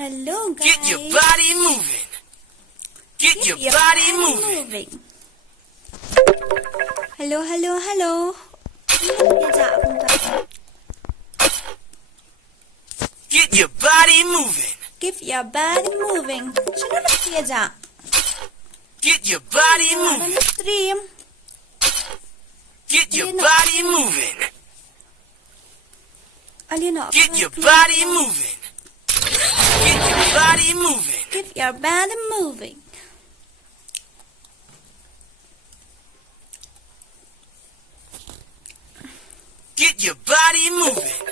Hello guys. Get your body moving. Get your body moving. Hello. Get your body moving. Give your body moving. Sino na siya? Get your body moving. Stream. Get your body moving. Get your body moving. Get your body moving. Give your body moving. Get your body moving.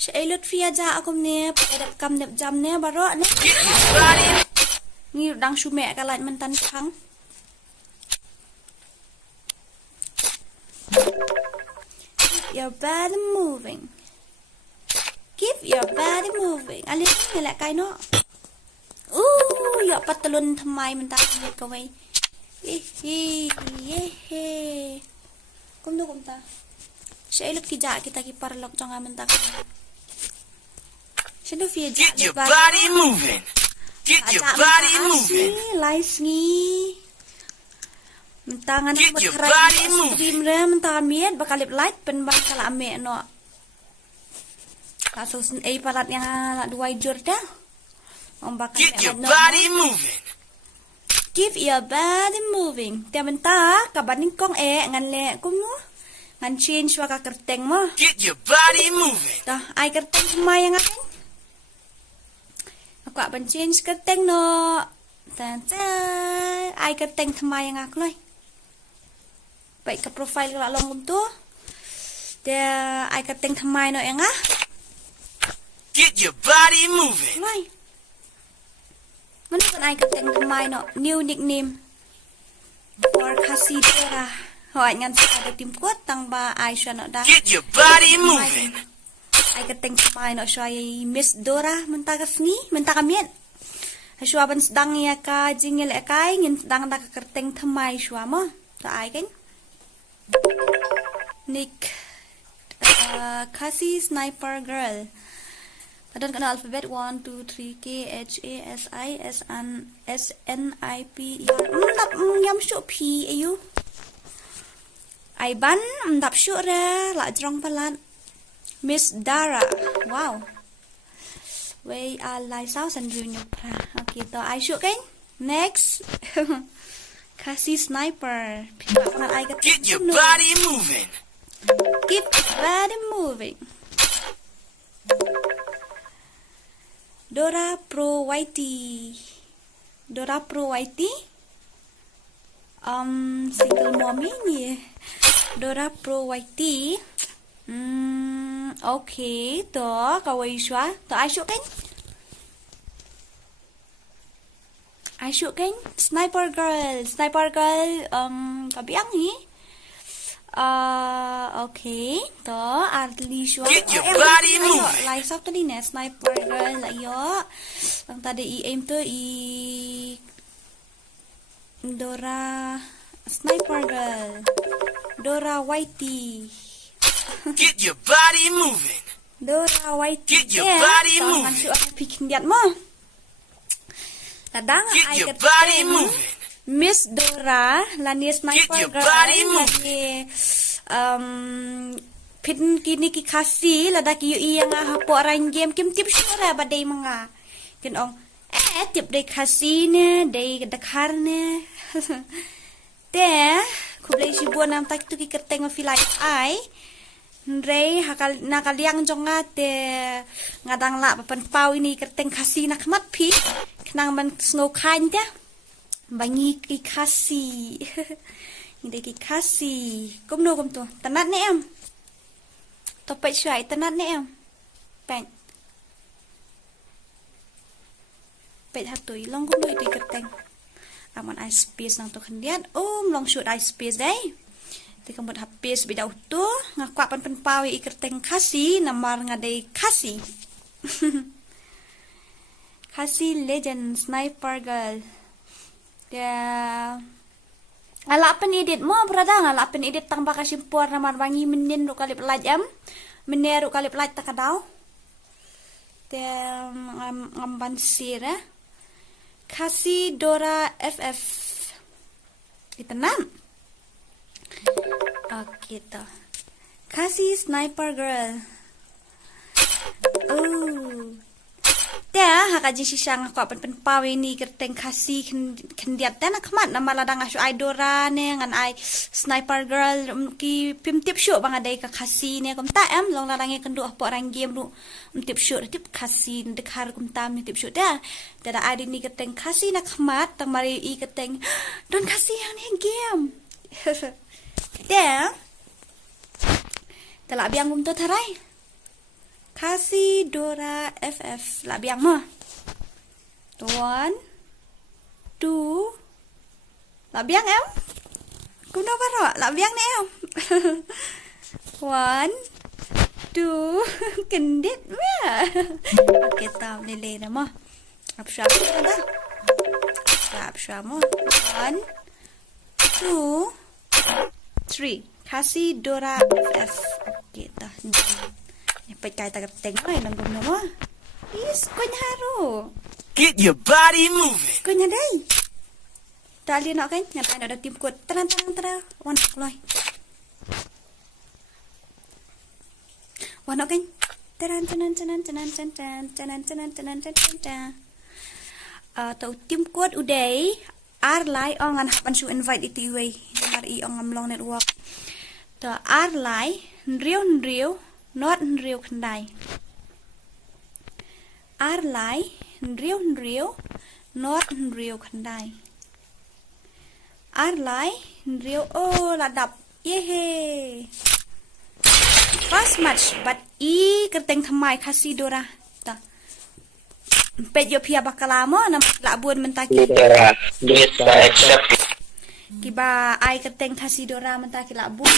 Saya lut via akum ni pada kam nep jam ni Baroh ni. Get your body. Ni dang sume kalat mentan khang. Keep your body moving. Keep your body moving. Alin ni lah kai no. Ya patalon thamai mentan ni ka wei. Kumno kumta. Saya lut kijak kita ki parlok jangan mentan. Get your body moving. Get your body moving. Lies ni. Mentangan Get your body moving. Mentangan miet bakalip light pen bakal ame no. Kasus palat yang dua jur dah. Get your body moving. Keep your body moving. Tiap mentah kabaning kong ngan le kumno. Ngan change waka kerteng mo. Get your body moving. Dah ai kerteng semua yang akan. Aku akan change kerteng no. Ai kerteng semua yang aku loi. Baik ke profile kalau long tu. Dia ai kerteng semua no yang ah. Get your body moving. Loi. Mana kan ai kerteng semua no. New nickname. For Khasi Dora. Hỏi ngăn ada tim kuat tang ba ai sha no da. Get your body moving. Ai kerteng semua no shai Miss Dora mentakas ni mentakamian. Shua ban sedang ya ka jingel kai ngin sedang da kerteng thamai shua mo. Ta ai kan. Nick Khasi Sniper Girl. Padan kana alphabet 1 2 3 K H A S I S N I P E R. Nap yam shu P ayu. Ai ban ndap shu ra la jrong palat. Miss Dora. Wow. We are like thousand junior pra. Okay, to ai shu kan? Next. Khasi Sniper. Get your body moving. Keep your body moving. Dora Pro Whitey. Dora Pro Whitey. Single mommy ni. Dora Pro Whitey. Okay, to kawai shwa. To ai shu kan? Ai shu kan? Sniper Girl. Sniper Girl kabiang ni. Okay, to artli shwa. Get your body moving. Like sab tadi ne Sniper Girl ayo. Ang tadi aim to Dora Sniper Girl. Dora Whitey. Get your body moving. Dora Whitey. Get your body moving. Tangan syu piking diat mo. Ladang Get ai your body moving. Miss Dora lani Sniper your Girl. body Lani pin kini ki Khasi lada ki yang hapo orang game kim tip syura badai mga. Ken ong tip dei Khasi ne dei dakar ne. Te kublai si buan nam tak tu ki kerteng filai ai. Rei hakal nakaliang jonga te ngadang la papan pau ini kerteng Khasi nak mat pi. Kenang ban snow kain dia. Bangi ki Khasi. Ini ki Khasi. Kumno kum tu. Tanat ni em. Topet syai tanat ni em. Peng. Pet hatui long kumno itu kerteng. Aman ice space nang tu kendian. Long shoot ice space dai. Ti kambut habis bidau tu ngakwa pan pawi kerteng Khasi namar ngadai Khasi. Khasi Legend Sniper Girl. Dia alapan edit mo berada alapan edit tang baka simpor namar bangi menin ru kali pelajam meneru kali pelaj takadau. Dia ngamban sir Khasi Dora FF. Kita nam. Oke to. Khasi sniper girl. Dia hak aja sisang aku pen pawe ni kerteng Khasi kendiat dan akmat nama ladang asu ai Dora ne ngan ai sniper girl ki Phim tip show bang adai ka Khasi ne kom ta em long ladange kendu apa orang game ru tip show tip Khasi dekhar kom ta mi tip show dah tada adi ni kerteng Khasi nak akmat tang mari I kerteng don Khasi yang ni game. Dia telak biang to tharai. Khasi Dora FF lah biang mah. 1 2 lah biang em. Kumno Baroh lah biang ni em. 1 2 kendit mah. Okey tam lele dah mah. Apsha dah. Apsha mah. 1 2 3 Khasi Dora FF. Okey dah. Pakai tak teng ai nongrum nama. Is konya haru. Get your body moving. Konya dai. Tali nak kan ngat ada tim kod terang wan loi. Wan kan terang. Tau tim kod udai arlai ongan hapan su invite itu iwe. Mar I ongam long network. Ta arlai nriu not nriu khandai. Arlai nriu not nriu khandai. Arlai nriu ladap yehe. First match but I kerteng thamai Khasi Dora ta. Pet yo pia bakala mo na labun mentaki. Dora, bisa accept. Kiba ai kerteng Khasi Dora mentaki labun.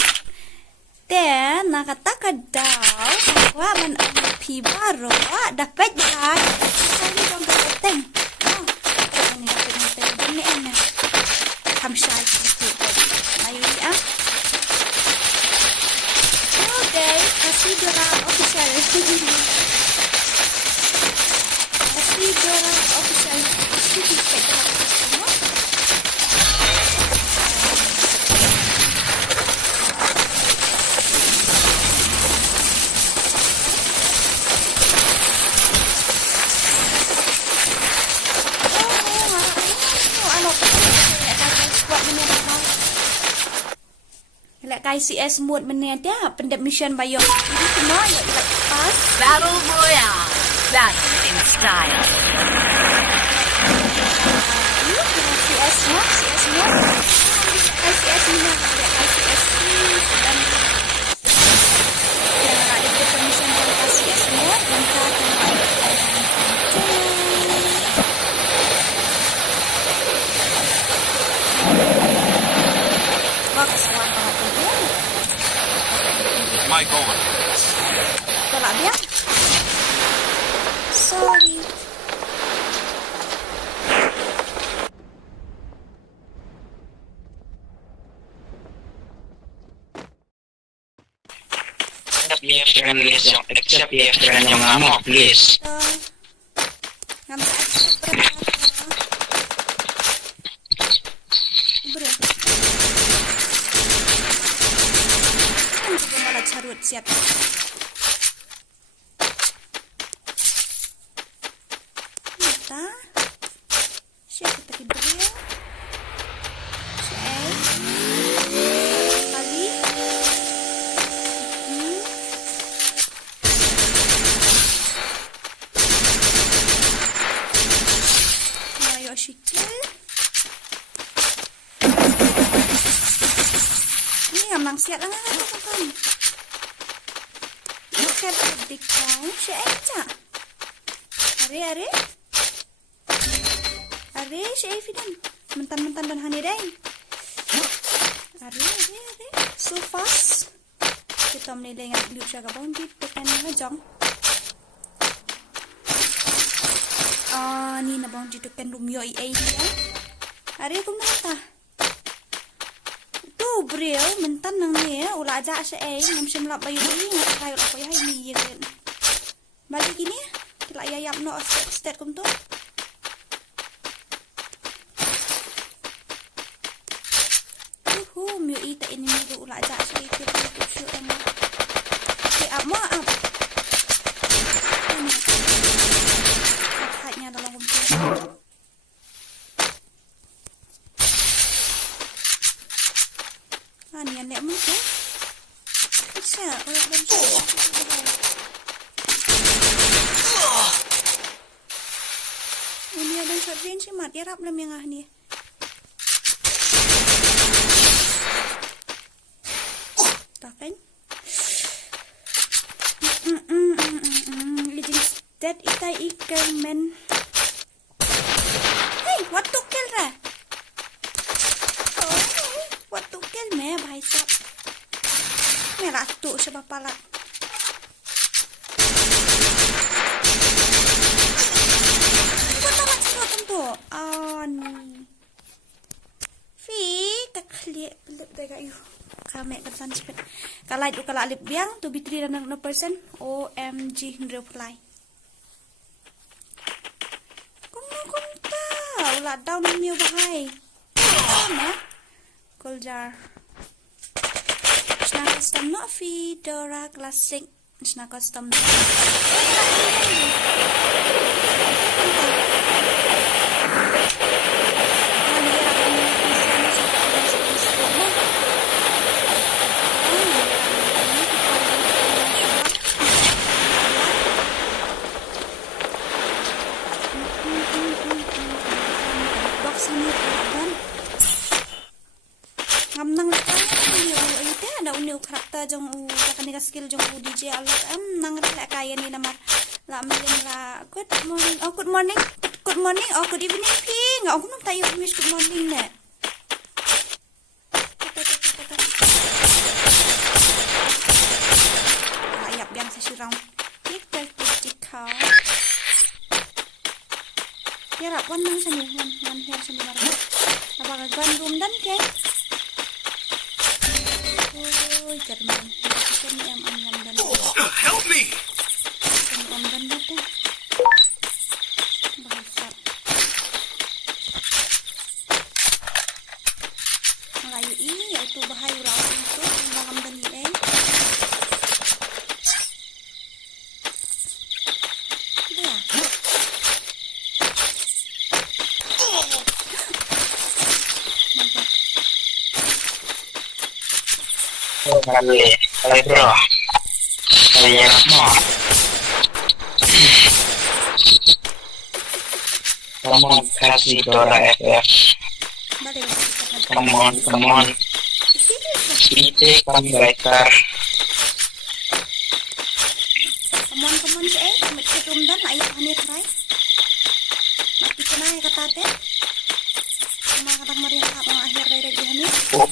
Then nakataka daw wa man ang Baroh dapat dah kali dong kerteng. Oh, ini kerteng ini enak. Kamsai itu. Ayo ya. Okay, Khasi Dora official. Khasi Dora official. ICS mode mana dia pendek mission bayo. Ini kena ya lepas Battle Royale. Battle in style. ICS mode. ICS mana? ICS dan yang ada pendek mission dari ICS mode dan My goal. Tolak dia. Sorry. Accept ya friend yang lama please. Siap. Kita siapa tadi beliau? Kali. Ayo sikit. Ini memang siap lah teman-teman. Dikau syaita. Are. Syaifidan. Mentan dan hanidai. Are. So fast. Kita menilai dengan hidup syaga bongkit tekan ngajong. Ni na bongkit tekan rumyo IA dia. Ari cũng nói ta. Tu brio mình tan nang ni ula aja sa ngam sim lap bayu ni ngat kayu lap bayu hai ni ye kan. Balik gini kila yayap no step kum tu. Miu ita ini miu ula aja sa itu tu em. Ke apa am. Ini. Katanya dalam komputer. Nian lẹ mất đấy. Sao ơi bên chỗ. Ini ada shot range sih mat ya rap lam yang ah ni. Tak kan? Living dead itai ikan men. Hey, what to kill ra? What to kill me bhai sab. Me ratu sebab palat. Kami kesan cepet. Kalau itu kalau alip biang to be 300%. OMG reply. Kumta. Ulat down miu bahai. Nah. Kuljar. Snak custom no fee Dora classic. Snak custom. Jong kanika skill jong DJ Allah nang rela kaya ni nama la million la good morning good morning good evening pi ngau kunum tayo miss good morning ne ayap yang sesirang tikal tikal ya rap wan nang sani wan her sani marah apa gan room dan ke ôi chật mình chân em ăn nhầm gần help me chân em gần đất đấy bahai sab Melayu ini yaitu bahai ulah untuk dalam dan ini dah Kali bro. Kalian mau. Come on, Khasi Dora FF. Come on. Kita come breaker. Come on sih, kami ketum dan ayah hanir try. Mati kena ya kata teh. Sama kata Maria mau akhir dari hanir. Puk.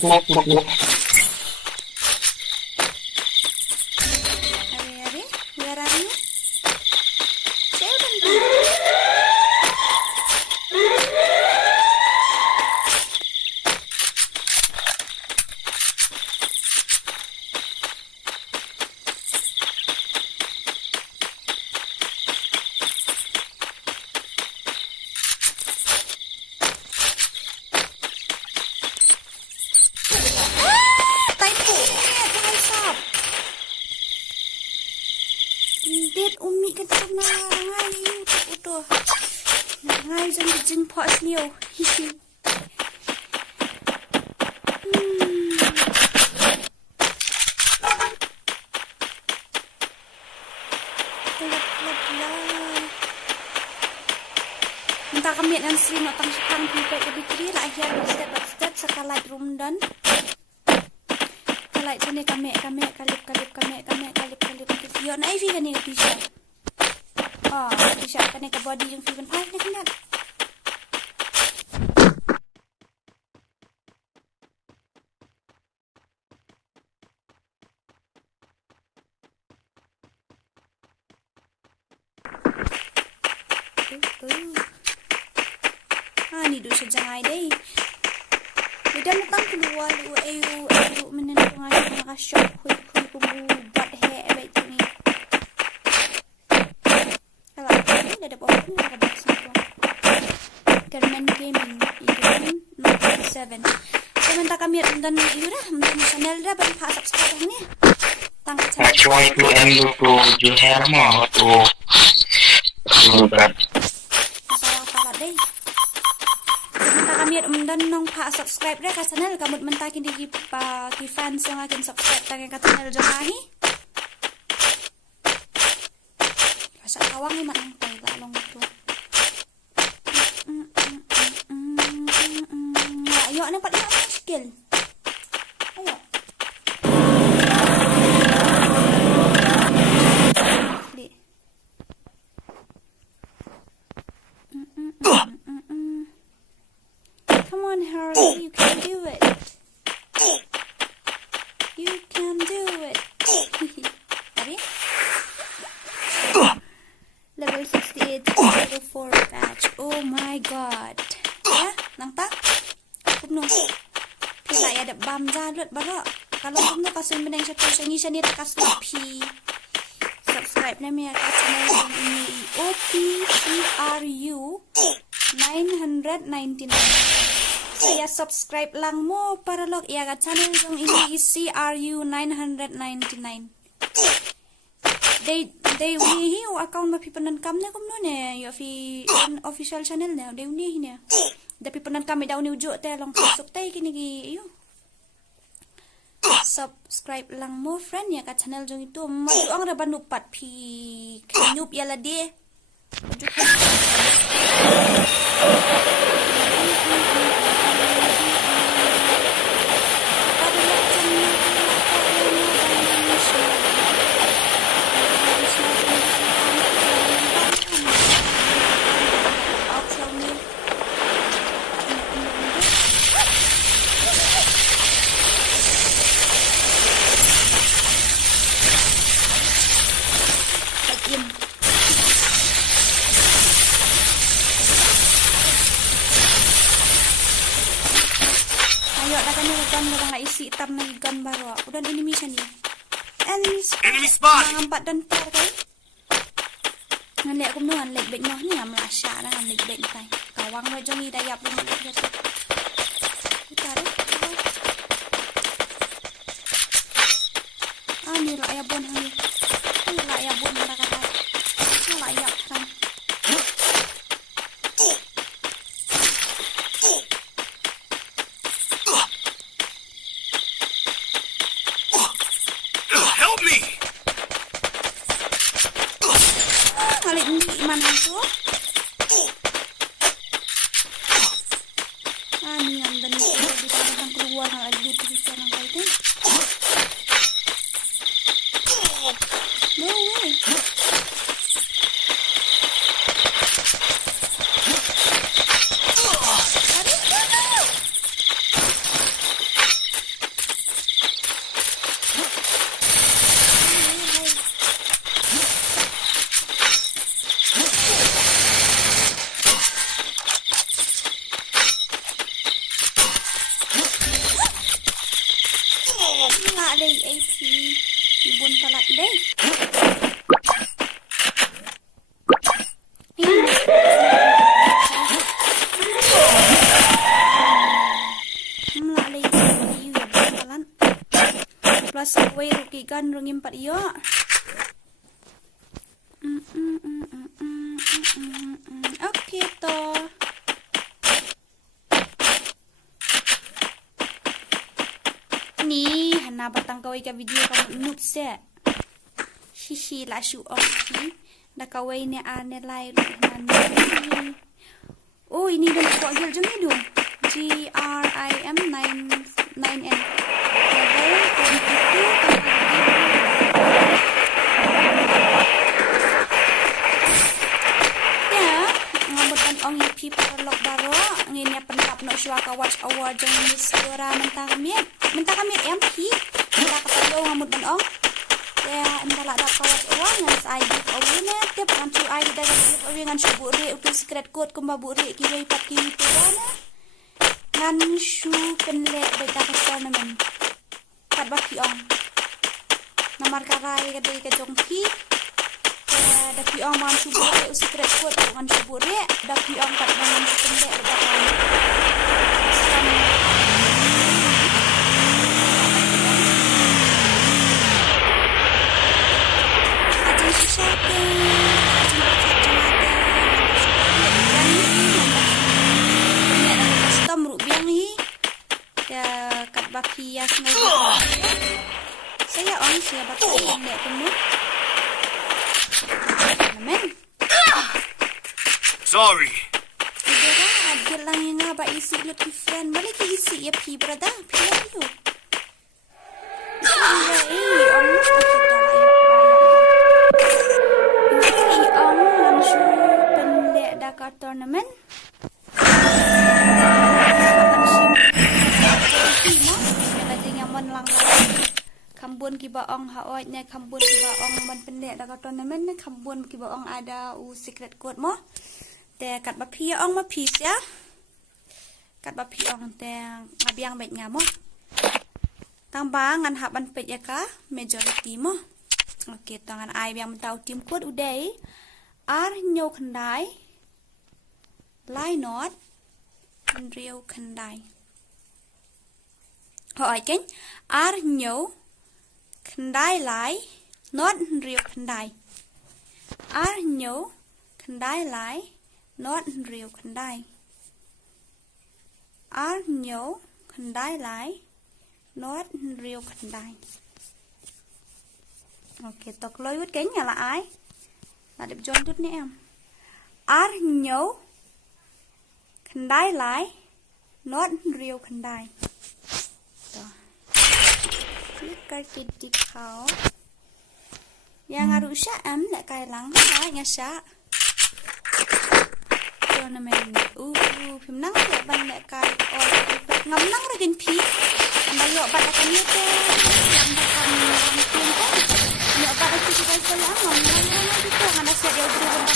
Ngay dân dân phọ nhiều. Minta kami yang sini notang sekarang sampai ke bitri lah akhir step sekalat room dan kalai sini kami kalip yo na ivi kan ni t-shirt. T-shirt kan ni ke body yung Phim pai ni kan. Ni du sa jangai day. Lyndem tang keluar lu ayu menentu ngai mga shop hui pembubat he baik ni. Kalau ni dah dapat ni dah dapat semua. Kerman gaming ikan 97. Sementara kami dan you dah channel dah bagi subscribe ni. Tang channel. Cuai tu elu tu juher mah tu. Bukan. Masalah Palat deh. Sementara kami dan nong subscribe dah ke channel kamu mentakin di fans yang akan subscribe tangan ke channel jangahi. Rasa kawang ni mak nang tai lah long tu. Ayo nampak dia apa skill. Ayo. Come on, Harry, you can do it. You can do it. Ready? Level 68, level 4 patch. Oh my god. Ya, nampak? Kumno. Kita ada bam jalur Baroh. Kalau kumno kasih benang satu sengi seni tekas pi. Subscribe nama kat channel ini OPCRU 999. Saya subscribe lang mo para log iya kat channel yang ini CRU 999. They uni account mapi penan kam na kumno ne yo fi official channel ne they uni ne. Tapi penan kami daw ni ujo te long pasok tay kini gi yo. Subscribe lang mo friend ya kat channel jong itu. Maju ang ra banupat pi kanyup ya la de. Hitam na gun Baroh. Udah enemy siya niya. Enemy spot! Nangampat dan par kay. Nganlek ako mo, nganlek beg mo. Ni nga malasya na nganlek beg tay. Kawang mo dyan idayap yung mga dito. Itari. Ni layabon hang ni. Ni layabon na katay. Ni layap tay. Ibon Palat deh. Plus away rukigan rungin pat iyo. Okay to. Ni hana batang kawai ka video kamu noob se. Hihi la shu oki. Da kawai ne ane lai runan. Oh ini dah kau agil jom ni dong. GRIM 9N. Level 22. Ong hipi perlok Baroh nginya pentap no syuaka watch award jong Miss Dora mentah kami MP mentah katayo ngamut ban ong Ya, entahlah dah kawat orang yang saya give away ni. Tiap orang tu saya dah give away dengan syu burik untuk secret code kembali burik kira 4 kilo tu lah. Ngan syu penlek beta ke tournament. Kat baki ong. Namar karai kadai ke jongpi. Da pi ong man syu burik untuk secret code dengan syu burik. Da pi ong kat dengan syu penlek beta kan. Baki ya semua. Saya on siya baki hindi Kumno. Naman. Sorry. Dora, adil lang yung nga ba isi lo ki friend. Balik isi ya pi brada. Pi ayo. Tournament. Kambun kibaong haoy ne kambun kibaong man pendek da tournament ne kambun kibaong ada secret code mo te kat ba phi ong ma phi sia kat ba phi ong te ngabiang bet nga mo tang ba ngan ha ban pet ya ka majority mo okay tangan ai biang tau team code udai ar nyo khandai lai not real khandai hỏi kén ar nyo khandai lai not real khandai ar nyo khandai lai not real khandai ar nyo khandai lai not real khandai ok tộc lôi quýt kén nhà là ai là đẹp John chút nè em ar nyo khandai lai not real khandai cái đi khảo yang harus syam nak kai lang ha nya sya tournament Phim nang ya ban nak kai ngam nang ra gen pi anda yo ban akan yo te yang akan Phim ko yo ba ra ki kai salam ngam nang ra itu anda siap dia beri benda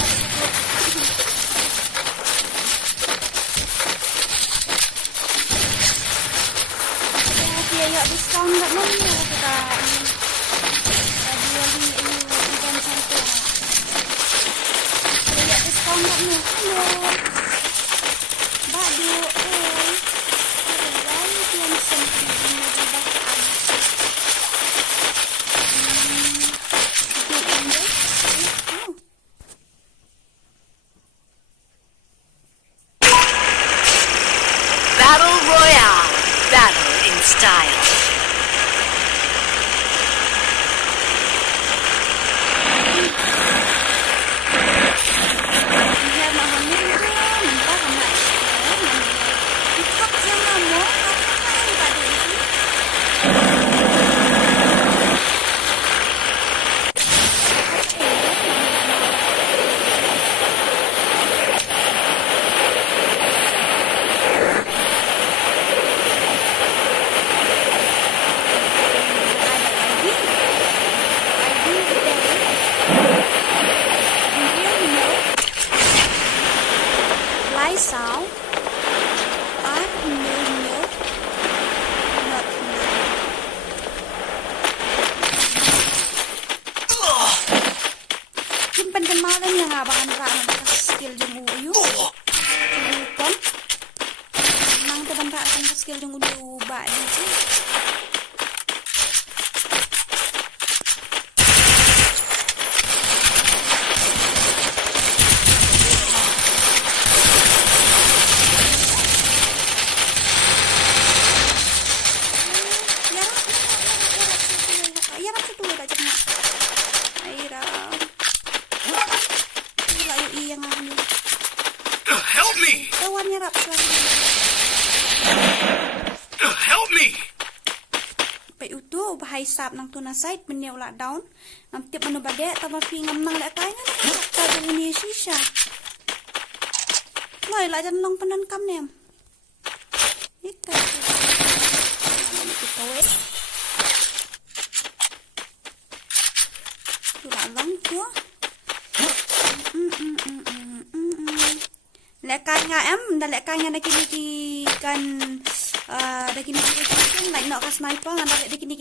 ya diskon enggak mau kita jualin event santai ya diskon enggak mau badu yang sensitif Battle Royale. Battle in style. Help me! Bahai sap nang tuna side menyau la down ngam tip manu badek tambah pi ngam nang la kai ngam ta ni shisha loi la jan long panan kam nem ikta kita wes dalek kan yang kini kan dah kini kan like nak kas sniper ngan dalek kini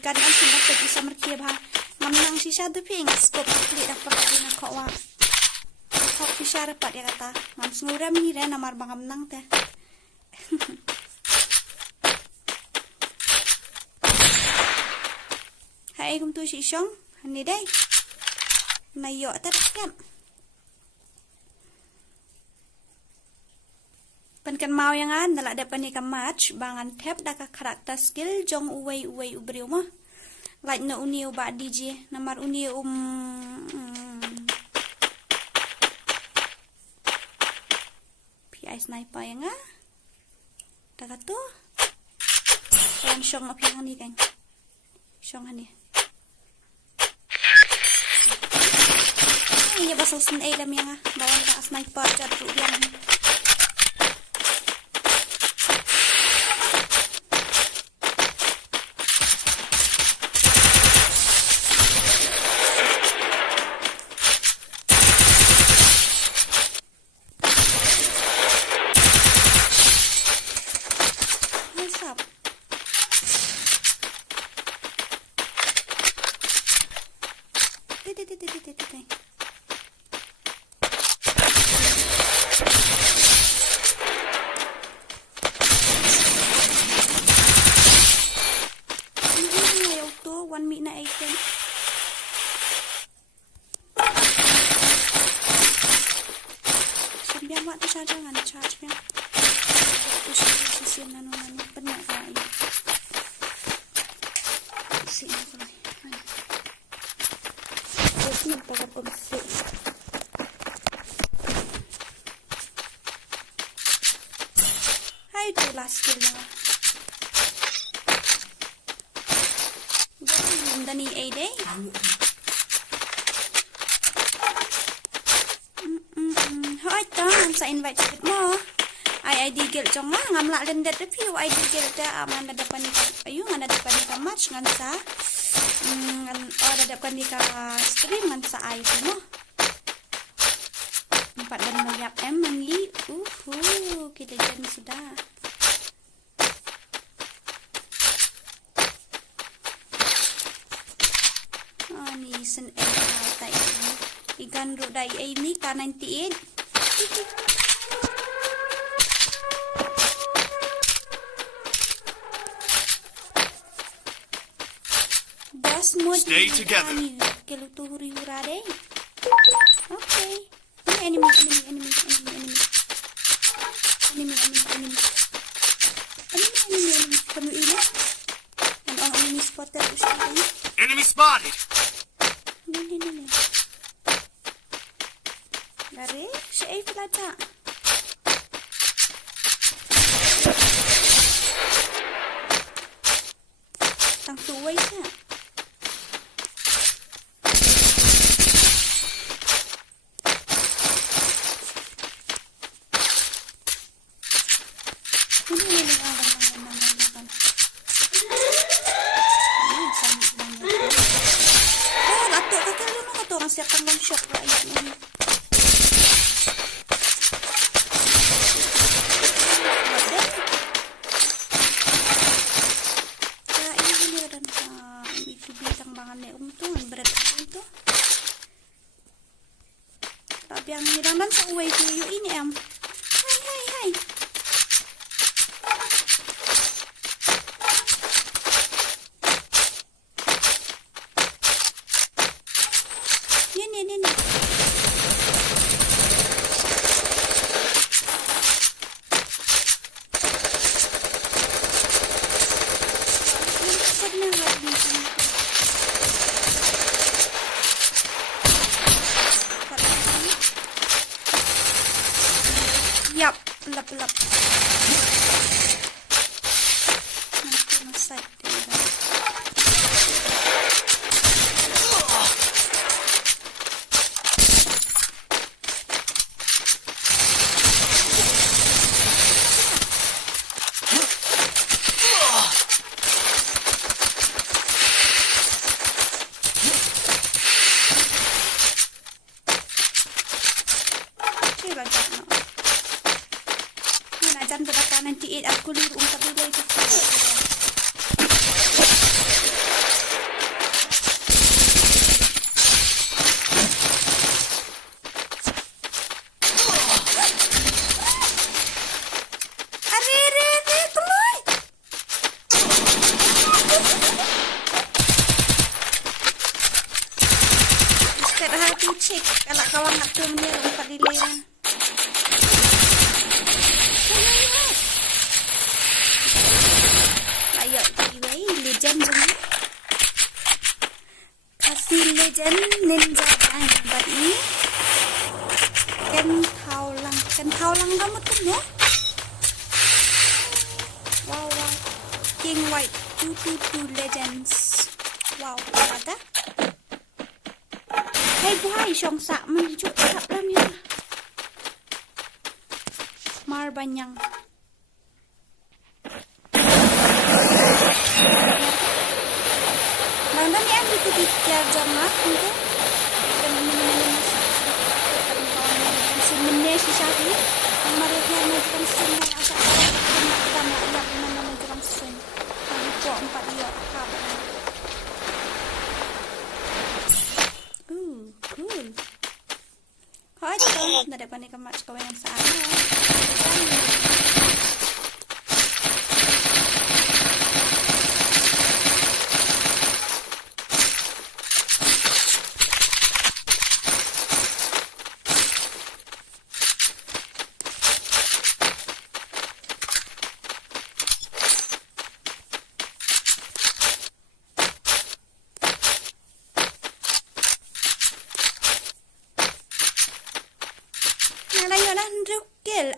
kan sudah bisa merkia bah menang sisa tu ping skop klik dapat dia nak wa kok bisa dapat dia kata ngam semura mi dah namar bang menang teh hai kum tu si song ni dai nayo tak kan Penkan mau yang dalam ada panika match bangan tab dah karakter skill jong uway ubriu mah like na uniu ba DJ namar uniu PI sniper yang dah tu yang syong apa yang ni kan syong ni ini basal sen lam yang bawa ka sniper jatuh yang Hai tu last skillnya. Dan ni A day. Hai tang sa invite sikit mo. Ai ID gel jong lah ngam lak lendet review ID gel da aman ada depan ni ayu ngan ada depan ni match ngan sa ngan ada depan ni stream ngan sa ai tu mo. 4 dan melihat mangi kita jadi sudah ni sen tai ikan ru dai ini K98 das mod stay together kalau tu huri-hura deh okay enemy kamu ini and all enemy spotted enemy spotted ni dari si pelata tang tuai sa siap tanggung shock lah ini. Ini ada itu bintang bangan ni tu berat tu. Tapi yang ni dan sa uway tu ini am. Hai. Ni. Yap, lap. Nanti masak dia. check kalau kawan nak tu dia dapat delay lah. Layak jiwai legend je. Khasi legend ninja dan bat ni. Kan thau lang kamu tu no. Wow. King White 222 Legends. Wow, ada. Hey boy, syong sak menuju tak ramai. Mar banyang. Nanda ni ang dito dikjar jama kunde. Sebenarnya susah ni. Ang marahnya macam semua asal pertama yang macam sun. Kami buat 4 dia apa. Cool. Hai tu, dah dapat ni kemat kau yang sana.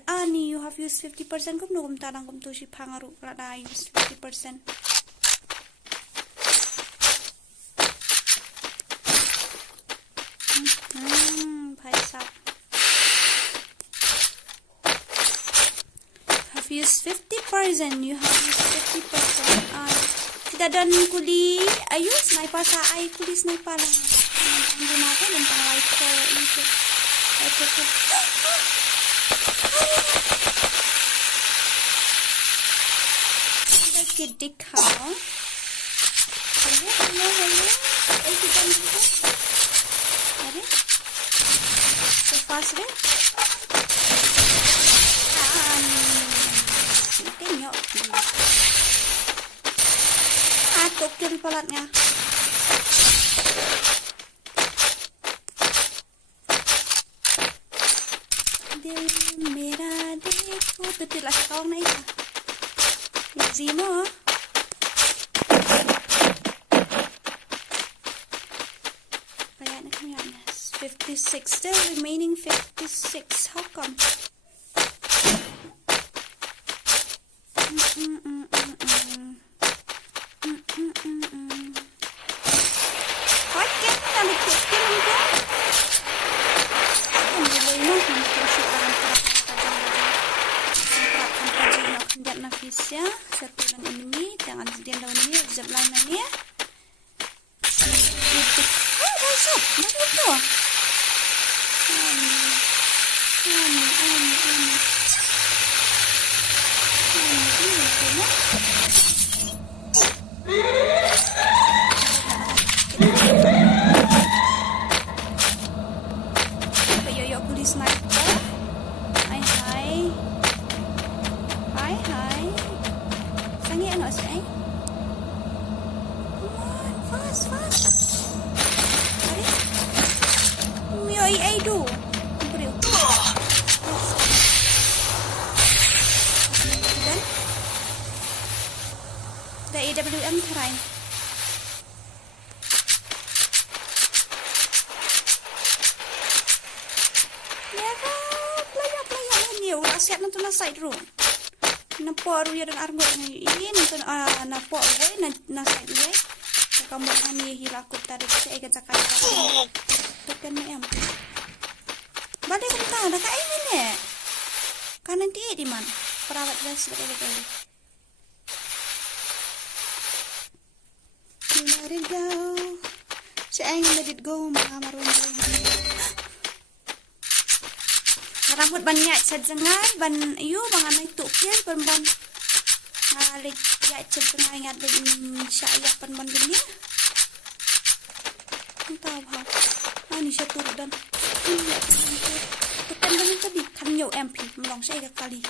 Ani, you have used 50%. Kumno kum tarang kum tu si pangaru rada use 50%. Paisa. Have used 50%. You have used 50%. Tidak dan kuli. Ayo sniper sa ay kuli sniper lang. Ang natin yung pang light color ito. Ito. Gede kau. Hello. Itu kan itu. Ada? So fast deh. Tengok. Token palatnya. Dil mera dekho. Betul lah kau naik. Zimo. Bayar nak kaya 56. Still remaining 56. How come? Ya, satu dan ini jangan sedian daun ini zipline lagi ya. Masuk, mana itu? Yo kulis sniper. Hai. Sangi ano say? Come on, fast. Ari? Mio ay do. Bro. Dan the AWM try. Ya ka, playa ni ulah siap nanti na side room. Napo aruya dan argot ni ini nonton napo oi na side oi kamu hani hilakut tarik saya ke cakai tekan ni am balik ke tahu dah kai ni ne kan nanti di mana perawat dah sebentar let it go saya let it go mamarun rambut banyak sejengai ban iyo bangan itu kian ban ngalik ya sejengai ngade syaya ban gini entah apa ani satu dan tekan dan tadi kan yo MP melong saya kali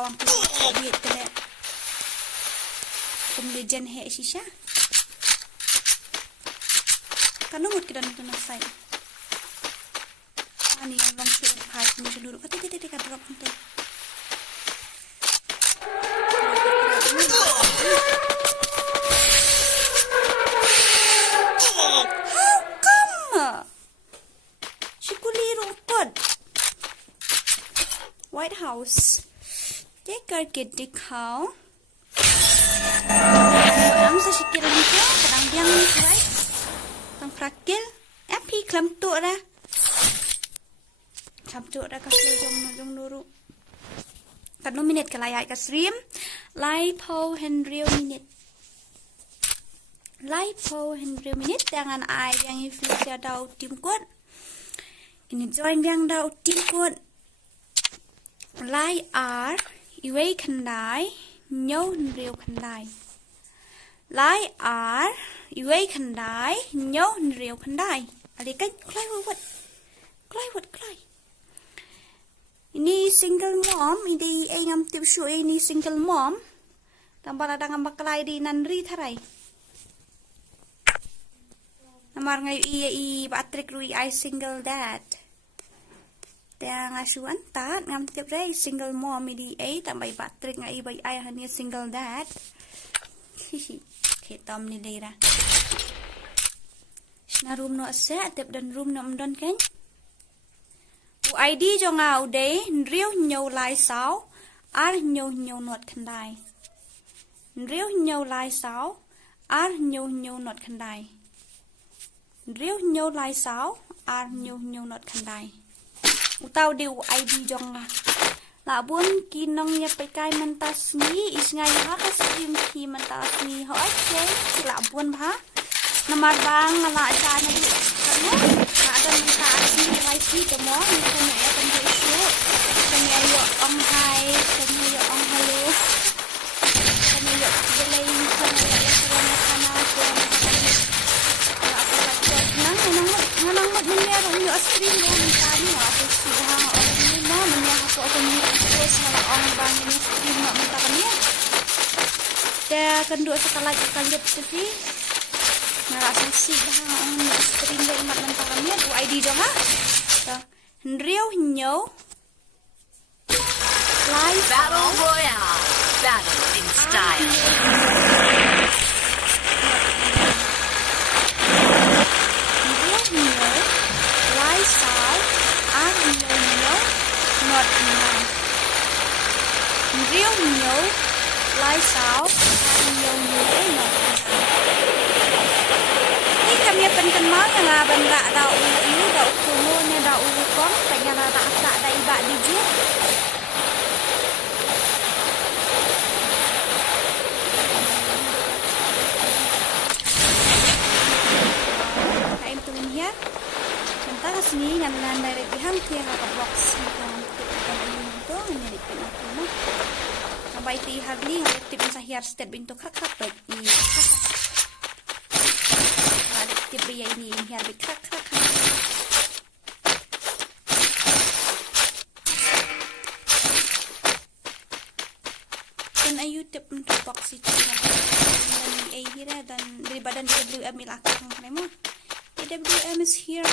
kawan keluar duit kena legend he shisha kan nunggut kita nonton nasai ani yang long shoot hai ni dulu kata tidak drop nanti how come shikuli rongkod White House dia kerket dikau Am sa sikit lang ko, kadang biyang right. Tang frakil, MP klam tu ra. Klam tu ra kasi jong nuru. Kan no minute kalaya ka stream. Live po Henry minute. Live po Henry minute dengan ai yang ifisia dau tim kuat. Ini join yang dau tim kuat. Lai R iwei kandai, nhau Henry kandai. Lai R iwei kandai nhau Henry kandai. Ada kan klai what ini single mom ini ngam tip show ini single mom tambah ada ngam baklai di nanri tharai namar ngai i Patrick Rui I single dad dia ngasuan tat ngam tip rai single mom ini tambah Patrick ngai bai I hanya single dad Tom ni leira. Na room no asa tip dan room no mdon kan. U ID jo ngau de riu nhau lai sao ar nhau not khandai. Riu nhau lai sao ar nhau not khandai. Riu nhau lai sao ar nhau not khandai. U tau de u ID jo nga. La bun kinong ya pekai mentas ni isngai ha ka stream ki mentas ni ho ache la bun ha namar bang la ja na di karena ada mentas ni lai si demo ni kena ya kan isu kena yo ong hai kena yo ong hello kena yo delay kena yo kena kana ko apa lagi nang ni yo stream ni mentas ni apa si ha no menya aku akan terus malah orang bang ini stream nak mentakannya dia kendua sekali lihat sih nara sisi dah stream dia mak mentakannya tu ID dong ha Henriu nyo live Battle Royale. Battle in style. Henriu nyo live style nyo not enough. Riu nhiều lai sao nhiều not enough. Ini kami akan kenal yang benda dau ini dau kuno ni dau kon kaya na tak ada iba di ju. Kain turun ya. Tentang sini yang dari pihak tiang atau box ini dipindah sampai ti harli tip sa hair step bintu krak i ada tip dia ini hair bit krak dan ayu tip untuk box itu dan hira dan dari badan DWM ilakang kanemo DWM is here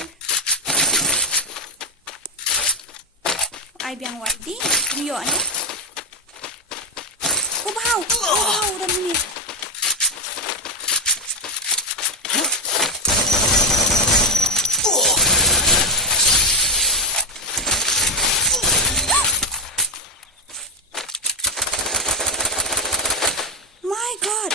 ai biang wardi dia ni bau dan ni my god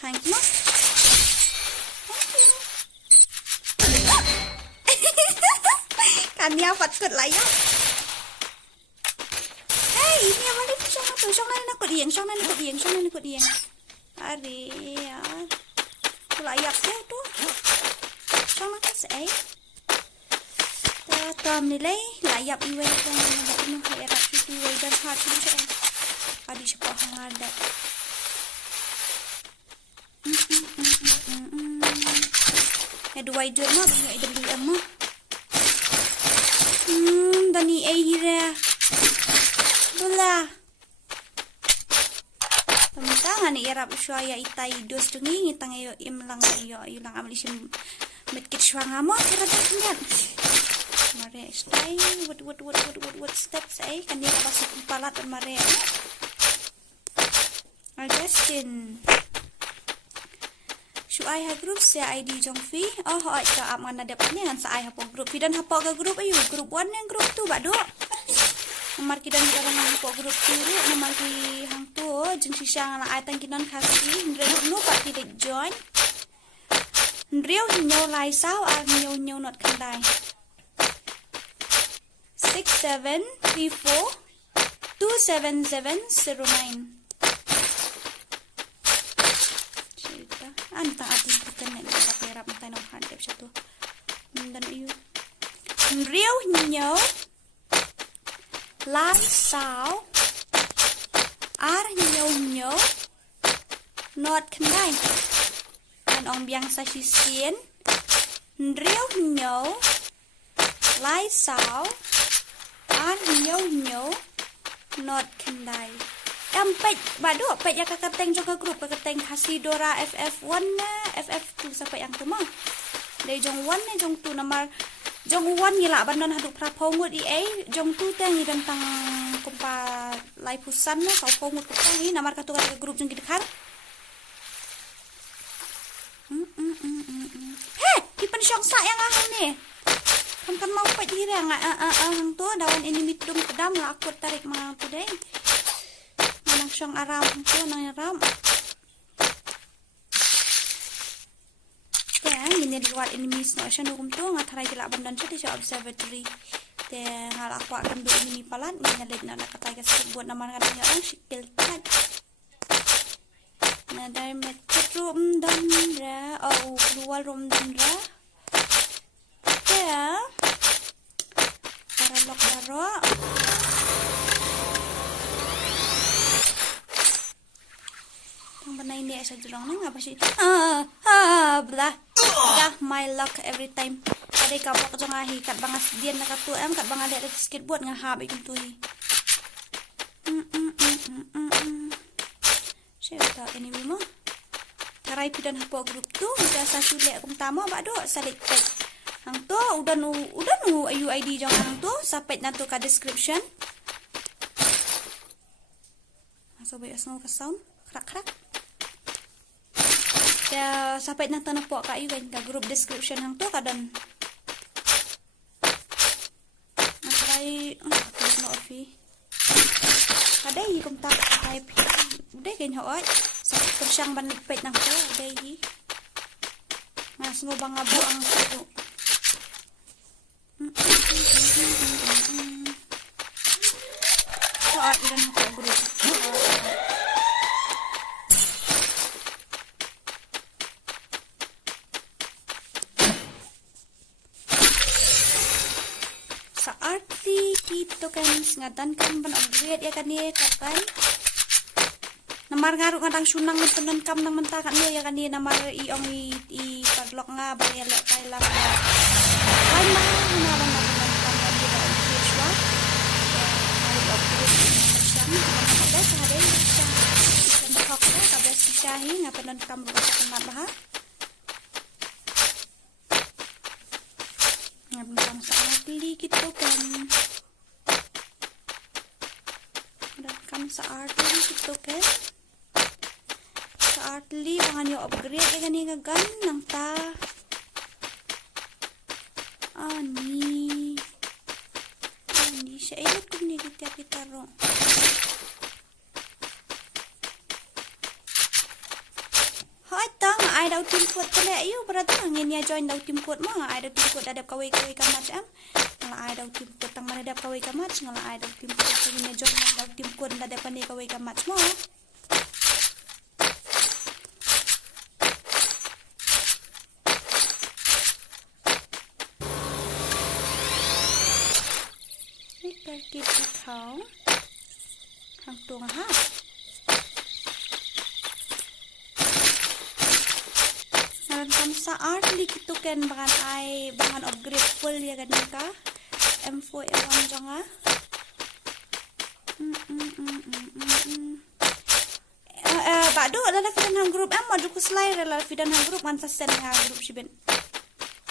thank you kan dia patut lah ya. Hey, ini apa ni? Syong nak ikut dieng. Are ya. Layak tu. Syong nak say. Tam ni leh layak iwe kan nak inu era iwe dan hard ni saya. Adi siapa hang ada. Dua jurnal dengan IWM mah. Dani ai hira. Bula. Tentang ani irap syaya itai dos tungi ngitang ayo imlang ayo lang amlisim metkit syangamo kira ingat. Mare stay what steps kan dia pasuk palat mare. Justin. Shu ai ha group se ID jong fi. Oh ai ka am ngana depane ngan sa ai ha po group. Pidan ha po ga group ayu group 1 yang group 2 bado. Nomor kidan kita nang po group 2 nomor ki hang tu jeng sisa ngana ai tang kinan khasi ndreu no pa ti join. Ndreu nyo lai sao ar nyo not kan dai. 6734 27709. Antang ating kita nak perap matai nak handap satu. Dan iu. Riau nyo. Lai sao. Ar nyo. Not kendai. Dan ong biang sa sisien. Riau nyo. Lai sao. Ar nyo. Not kendai. Pet bado pet ya kakateng juga grup kakateng Khasi Dora FF1 na FF2 sampai yang tu mah dari jong 1 na jong 2 namar jong 1 gila banon haduk prapongud jong 2 teng tentang kumpa lai pusan na kau pongud kupang i namar katu kata grup jong gidekar kipan syong sa yang ahang ni kan mau pet hira nga hang tu dawan ini mitum kedam lah aku tarik mga tu deh nang siyang aram ko nang aram. Kaya ini liwat enemies no siya nungum to nga taray kila bandan siya sa observatory. Kaya nga ako akan do enemy palat ngalit na nakatay ka sa buwan naman nga nga ang shikil tad. Na dahil metkot room dan ra luwal room dan ra. Kaya para lok Baroh. Banay ni sa jurang nang apa sih blah my luck every time ada kapok jong ahi kat bangas dian nakatu kat bang ada skateboard nga hab ikun tui siapa ini mo tarai pidan hapo grup tu udah sa sule akong tamo bado salit pet hang to udah nu ayu ID jong hang to sapet na to ka description so bay asno ka sound krak ya sampai nang tanah po kayo ka group description hang to kadan natry no fi kada hi kum ta type de ken hoy sa persyang banipet nang to de hi mas ngo bang abo ang sudo so iran ko group itu kan ngatan kan ban upgrade ya kan ni kan namar ngaru ngadang sunang penon kam nang menta kan ya kan ni namar iong i padlock nga bayar lek kai lang lain mah na ban kam kan di da shwa ya upgrade ada sehari kan kok ka bes shahi nga penon kam kan bah ngabun kam saat li gitu kan saartli gitu kan saartli pangan yo upgrade ya gani gagan nang ta ani siya ayot kung kita ro hoy ta nga ay daw team code pala ayo berarti ngin niya join daw team code mo nga ay daw team code adap kaway ka match ay daw team code tang manadap kaway ka match nga ay daw team code so ni join daw team code na dapat ni kaway ka match mo kita kau hang tung ha naran kam sa art li gitu kan bangan upgrade full ya kan ka M4A1 jangan. Badoh adalah fidan hang group M maju ku slide adalah fidan hang group man sasen hang group siben.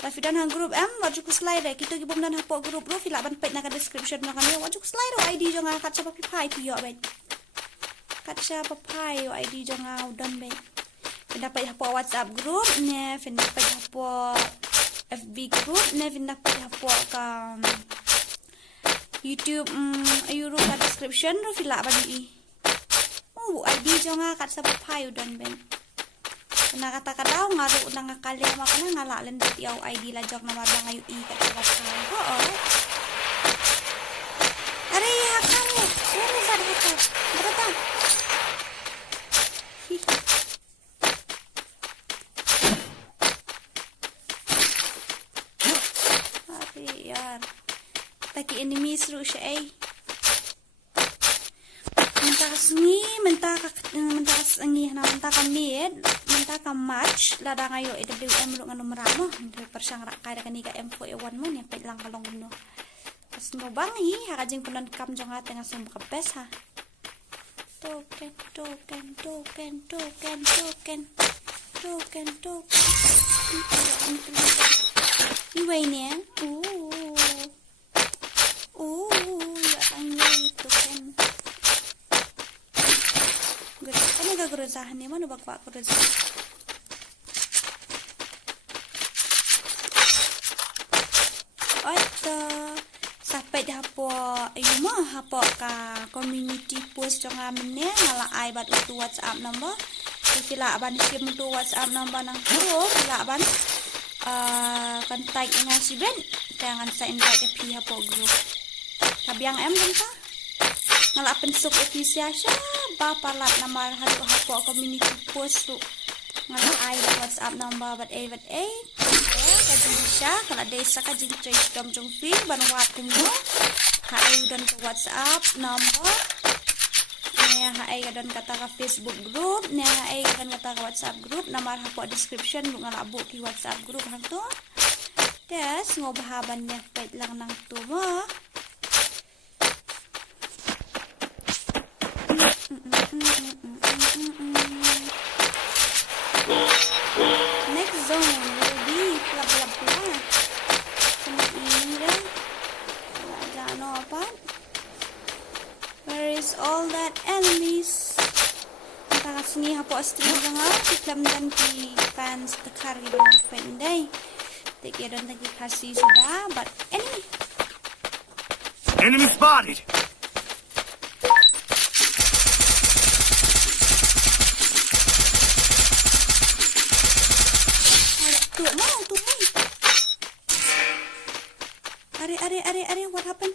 La fidan hang group M maju ku slide kita gi bom dan hapok group ro fila ban pet na ka description no kan yo maju ku slide ro ID jangan kat siapa pai pi yo ben. Kat siapa pai yo ID jangan udan ben. Dapat hapok WhatsApp group ne fin dapat hapok FB group ne fin dapat hapok ka YouTube ayu ro ka description ro fila ban i. ID jangan kat siapa pai udan ben. Kena kata daw ngaru nang ngakali makana ngalalen dat yaw ID la jog nomor bang ayu i kat siapa pai. Are ya kamu. Sure sad hata. Berapa? Are yar. Taki enemy seru syai. Mentah ka match lada ngayo EWM lu nganu meramo dari persang rak kaya kan iga M4A1 man ya pet lang kalong no pas ngobang hi hakajing punan kam jong ate ngasem ka bes ha token iway niya ya ang token. Ano gagurazahan niya? Ano ba gagurazahan? Ito. Sampai hapo ayun mo hapo ka community post jong amin niya. Nalaay bat utu WhatsApp number. Sila ban siya mo WhatsApp number ng ko. Sila ban kontak nga si Ben. Jangan sa invite ya hapo group. Sabi ang M kan ka? Ngalapin suk official siya. Palat nama hadu hapo community post tu ngalai WhatsApp number bat a kajin siya kala desa kajin trace dom jong Phim banwat Kumno hai dan ke WhatsApp number ne hai dan kata ka Facebook group ne hai dan kata ka WhatsApp group nama hapo description lu ngalabu ki WhatsApp group hang tu des ngobahaban ne pet lang nang tu mo. Next zone will be blah blah blah. Kena ini dah. Jangan apa. Where is all that enemies? Kita kasih hapo stream jangan. Kita dan ki fans tekar gitu pendai. Tekir dan tegi Khasi sudah. But enemy. Enemy spotted. Are, what happened?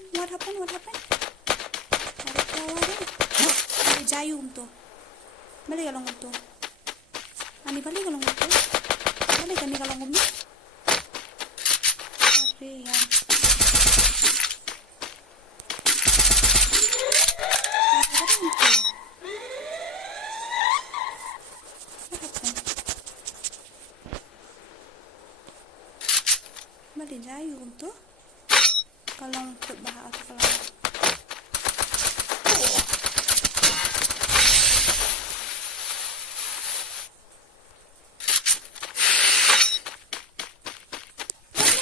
Are jayum to. Balik kalong to. Ani balik kalong to. Balik kani kalong mo. Are ya. Balik jayum to. Kalau untuk bahas atau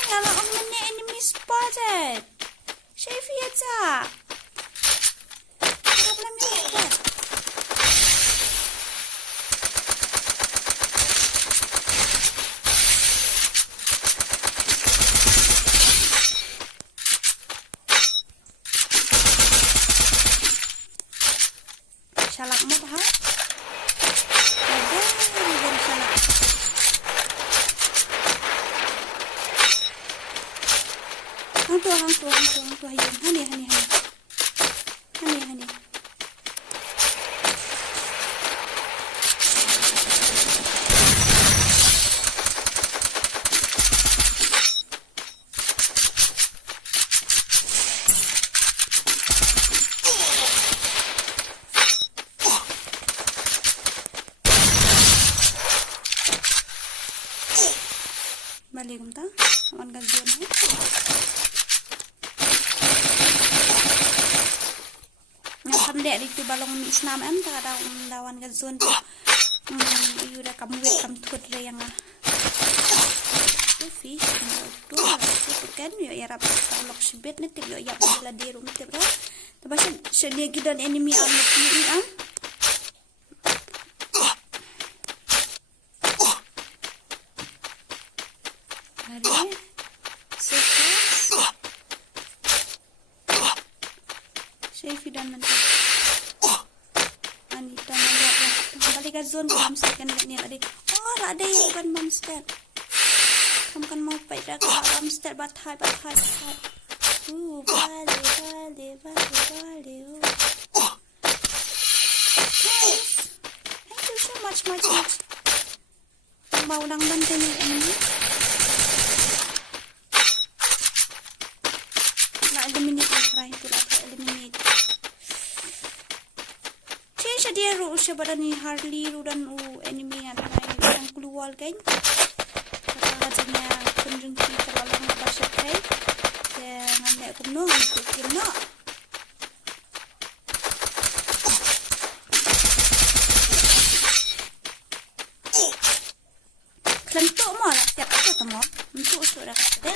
kalau enemy spotted. Shafi aja. Problem ni apa? Salak mo ha? Ada salak. Hang tu hayun. Hani. Balik ta? Aman gajian ni. dek itu balong mi snam am ta dawan ka zon tu iu da kam wet kam thut re yang tu fish tu kan yo ya rap lok sibet ne tip yo ya la de rum tip ra ta ba dia gidan enemy am ni am hari Syafi dan mentah. Anita melihat lah. Balik ke zone kam second ni tadi. Oh, tak ada bukan monster. Kamu kan mau pai dah ke monster batai. Bale. Nice. Thank you so much. Mau nang bantai ni ini. Nak eliminate try tu lah eliminate. Dia ru sebab ni Harley ru dan enemy yang keluar kan. Katanya penjengki terlalu pasal kai. Jangan nak kumno untuk kumno. Kelentuk mo lah tiap apa tu mo. Untuk sudah kata.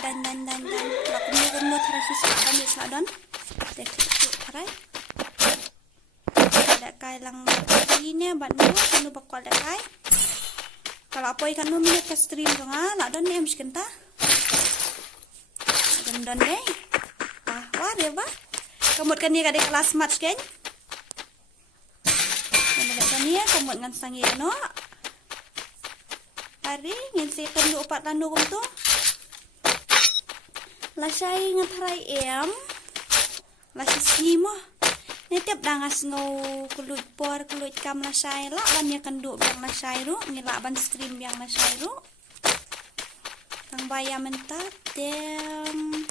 Dan. Kalau kumno terus sekarang ni sadon. Dah terai. Kai lang ini bat nu kanu bakal kai kalau apa ikan nu minat ke stream dong nak don ni miskin ta don deh wah dia ba kamut kan ni kada kelas match kan kan ni kamut ngan sangi no hari ngin se kan 4 tanu kum tu la sai ngan thrai em la si mo Netiap dangas ngau kulut kam la syai la ban ya kan duk yang la syai ru ngila ban stream yang la syai ru tang baya mentah dem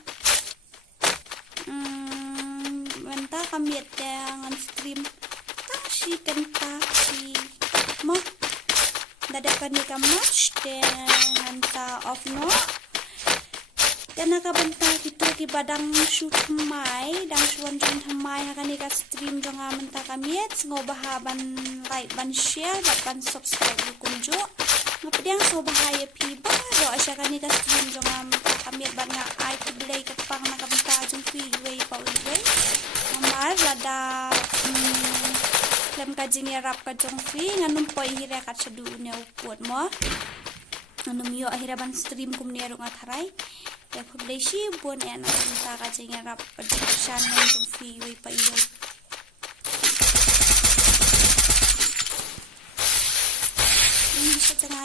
mentah kamiet dengan stream tang si kenta si mo dadakan ni kam match dengan ta off no dan nakabenta kita di badang shoot mai dang suan jin thamai akan ni ka stream jonga menta kamiet ngobaha ban like ban share ban subscribe hukum jo ngapdiang so bahaya piba do asya kan ni ka stream jonga menta kamiet ban nga ai to play ka pang nakabenta jung fi way pa way amar lada lem ka jing rap ka jung fi nganum poi hira ka sedu ne upot mo nganum yo akhirnya ban stream kum ni ru ngatharai ya publishi buat anak minta kacanya rap perjuangan untuk view pa iyo ini setengah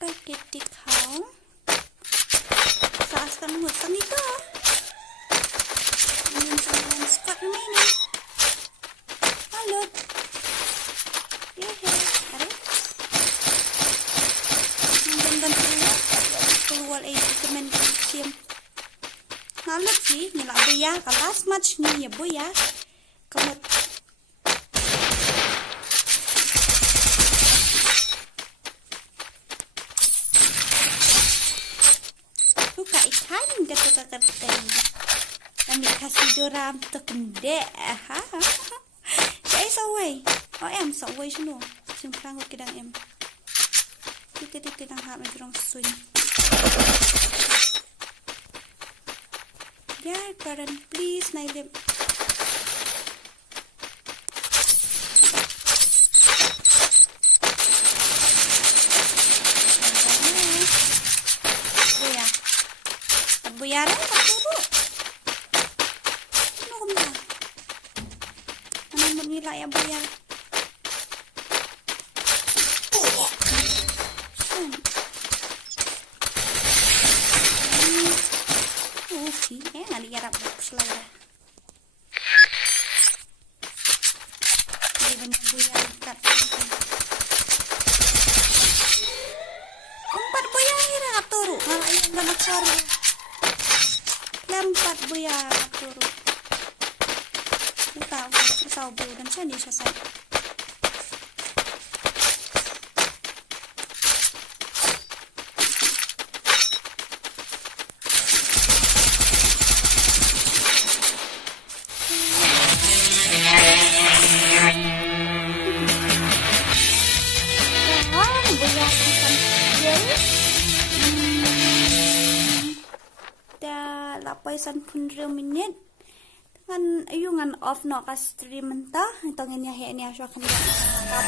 paketik kau saaskan hutan itu ini sama squad ini halo ada keluar teman Phim nalat sih nila boya kelas match ni ya boya kamu buka ikan kata kami kasih Dora untuk kendek saya sawai em sawai sino simpang kidang em titik nang hak majurang swing ya karen please nailem buyaran paturo nongrum na ano nila ya buyar ngali yarap selaya ini benar buyar kat 4 buyar hira turu malah yang banyak suara 4 buyar turu tahu bu dan saya selesai 100 minit. Ngan ayungan off no ka stream mentah. Itong ini he ni asyo kan kap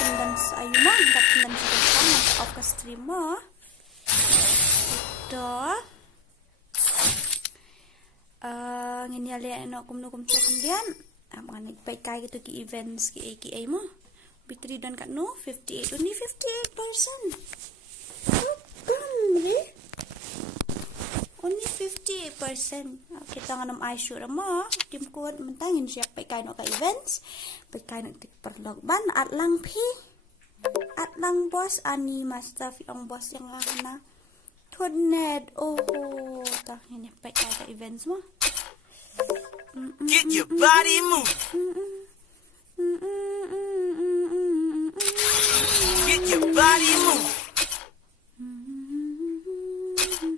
sendan ayu mah dak sendan kan off ka stream mah. Ito. Ngini ale no kumno kemudian mga nagpaikay gitu ki events ki AKA mo. Bitri don kat no 58 only 58%. Only 58%. Kita nganam iShoot mo. Tim kuat mentangin siap paikay no ka events. Paikay no tik perlog ban at lang pi. At lang boss ani master yung boss yang na. Tudned. Oh, tah ini paikay ka events mo. Get your body moving. Get your body moving.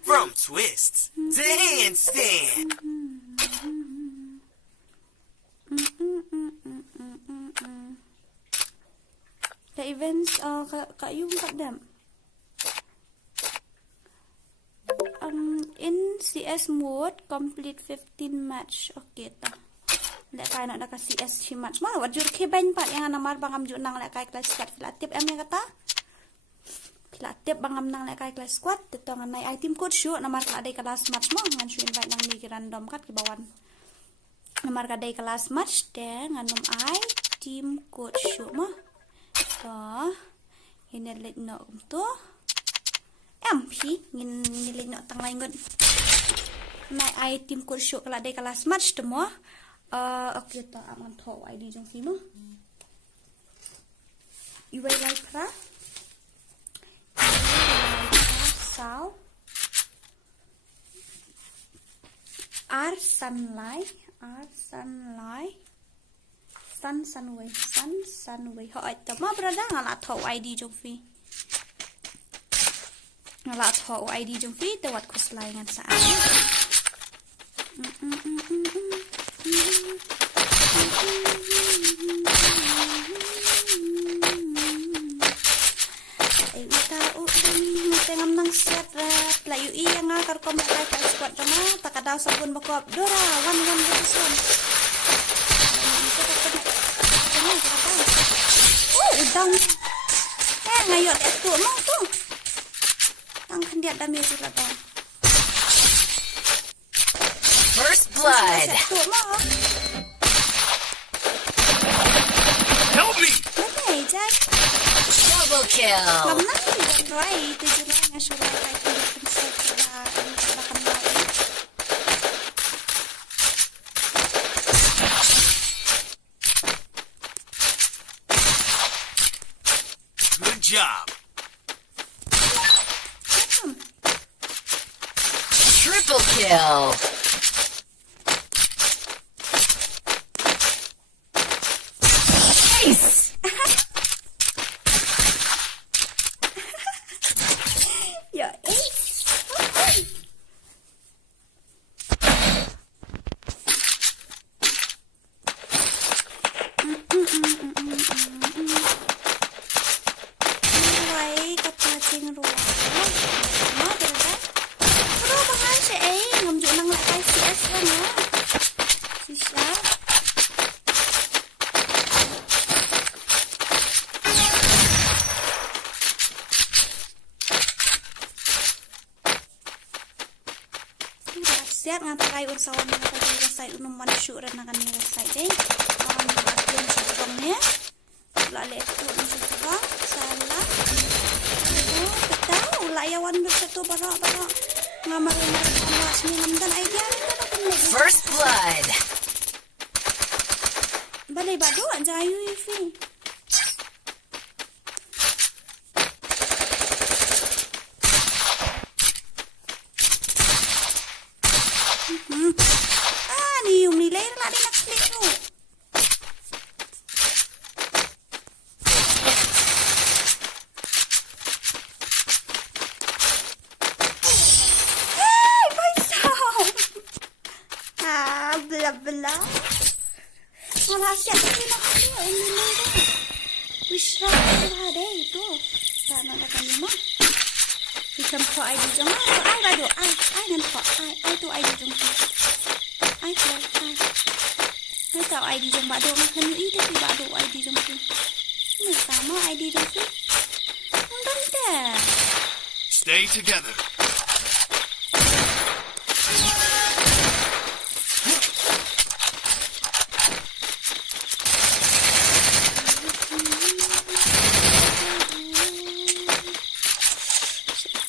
From twists to handstand. Ka events ka yung kadam. In CS mode complete 15 match. Okay ta. Lek kay nak ka CS si match mah wajur ke ban pat yang namar bangam ju nang lek kay kelas squad filatip em yang kata. Filatip bangam nang lek kay kelas squad tetong nai item code show namar ka dai kelas match mah ngan su invite nang ni random kat ke bawan. Namar ka dai kelas match de nganom item code show mah. To ini lek no tu. MP ngilig no tang lain gun. Nai item code show kala dai kelas match tu mo. Okay ta aman tho ID jong Phim mo. Iway like pra. Sao. R sunlight. Sunway. Ho ai ta ma brada ngala tho ID jong Phim. Ngala tho ID jong Phim te wat kos lai ngan sa. Tengam nang set layu iya nga kar ko makay ka squad ma takadaw sabon bakop Dora 1-1 oh udang ngayon eto mo to ang kandiat dami sila to First blood. Help me. Okay, Jack. Double kill. Right, did you know I can set Good job. Triple kill. Nice. Yeah, ace. Why kapatid ruang? Mau berapa? Bro, bahal siya ngamjuk nang lakay CS kan ya. Sisa. Siap ngapain unsawan ngapain rasai unum manusia ran akan rasai deh. Bagian sabongnya. Lalu itu sabong salah. Oh, betul. Layawan bersatu barok ngamarin ngawas ni namdan idea. First blood. Balai badu anja ayu ifi. Ni yung nilay na natin naklik mo. Hey, myself! Bla. Wala siya. Hindi na kami. Ay, nilay na. Wish na. Ada itu. Sana na kami mo. Ikam ko ID jong. Ay, bado. Ay, nan ko. Ay, to ID jong. ai keluar ai. Ai tahu ID jom Baroh mah kan ni tapi Baroh ID jom tu. Ni sama ID jom tu. Enggak dah. Stay together.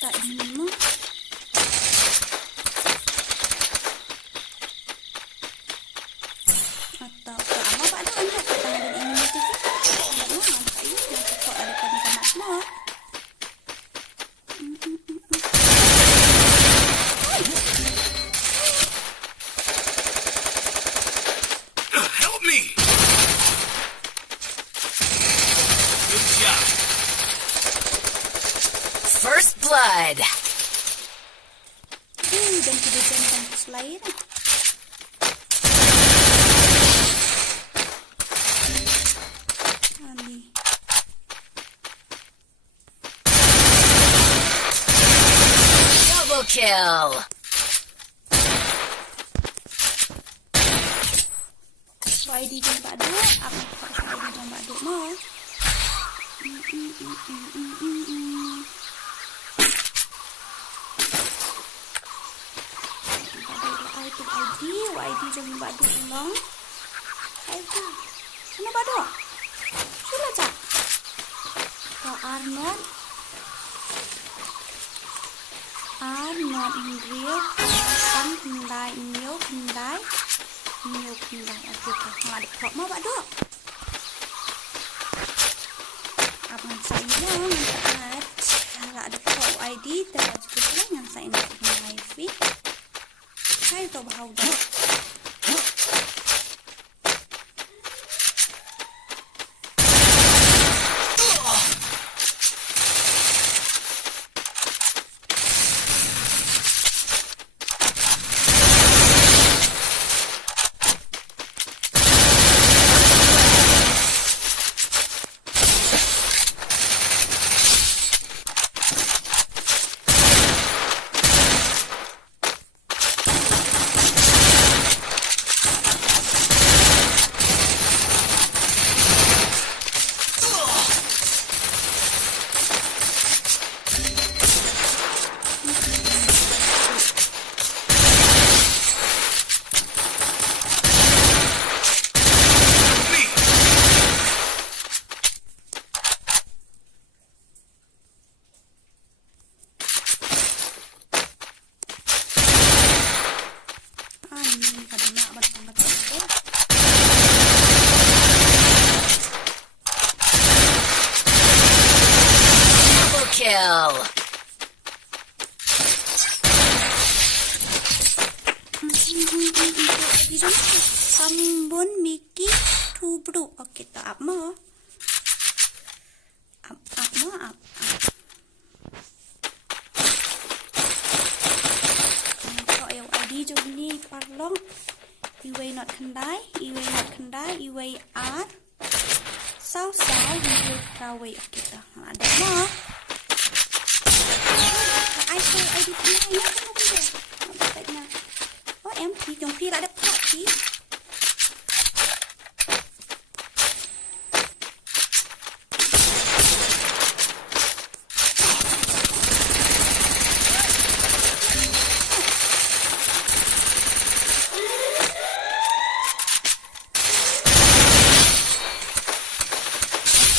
Tak ini mah. Atau apa Baroh anda tak ada ini tu. Baroh nampak you yang cepat ada kanak-kanak semua. Help me! Good job. First blood. Dan tidak jangan kampus lain. Ani. Double kill. ID jom Baroh. Apa ID jom Baroh mah? ID jom Baroh long. ID. Mana Baroh? Sila cak. Kau Arnold. Arnold Inggris. Kawasan kendai New kendai. New kendai. Okey tak. Nggak ada prop mah Baroh. Abang saya minta kalau ada prop ID tak cukup lah yang saya nak live. Saya tahu bahawa dah. Kill. Sambun Miki Tubru. Okey tak apa. Apa. Kau yang ID jom ni parlong. Iway not kendai, iway R. Sao, iway kaway. Okey tak. Ada mah. Ai chơi ID thứ hai nhé, không có gì. Vậy nào. Em thì trong khi đã đẹp thật thì.